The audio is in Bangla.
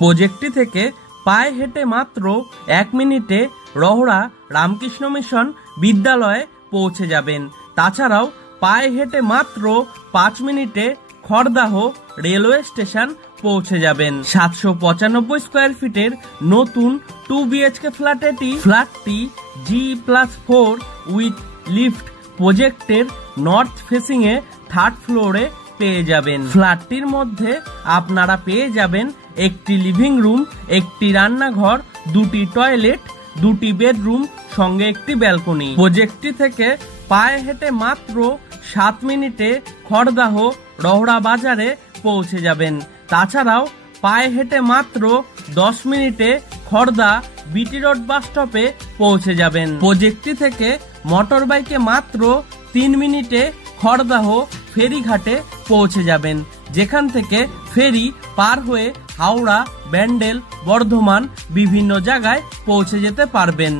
প্রজেক্টটি থেকে পায়ে হেঁটে মাত্র 1 মিনিটে রহড়া রামকৃষ্ণ মিশন বিদ্যালয়ে পৌঁছে যাবেন। তাছাড়াও পায়ে হেঁটে মাত্র 5 মিনিটে খড়দাহ রেলওয়ে স্টেশন পৌঁছে যাবেন। 795 স্কোয়ার ফিটের নতুন 2 BHK ফ্ল্যাটটি G+4 উইথ লিফট প্রজেক্টের নর্থ ফেসিং এ 3rd ফ্লোরে পেয়ে যাবেন। ফ্ল্যাটটির মধ্যে আপনারা পেয়ে যাবেন একটি লিভিং রুম, একটি রান্নাঘর, 2টি টয়লেট, 2টি বেডরুম, সঙ্গে একটি ব্যালকনি। প্রজেক্টটি থেকে পায়ে হেঁটে মাত্র 7 মিনিটে খড়দাহ রহড়া বাজারে পৌঁছে যাবেন। তাছাড়াও পায়ে হেঁটে মাত্র 10 মিনিটে খড়দা বিটি রোড বাস স্টপে পৌঁছে যাবেন। প্রজেক্টটি থেকে মোটর বাইকে মাত্র 3 মিনিটে খড়দাহ ফেরিঘাটে পৌঁছে যাবেন, যেখান থেকে ফেরি পার হয়ে হাওড়া, ব্যান্ডেল, বর্ধমান বিভিন্ন জায়গায় পৌঁছে যেতে পারবেন।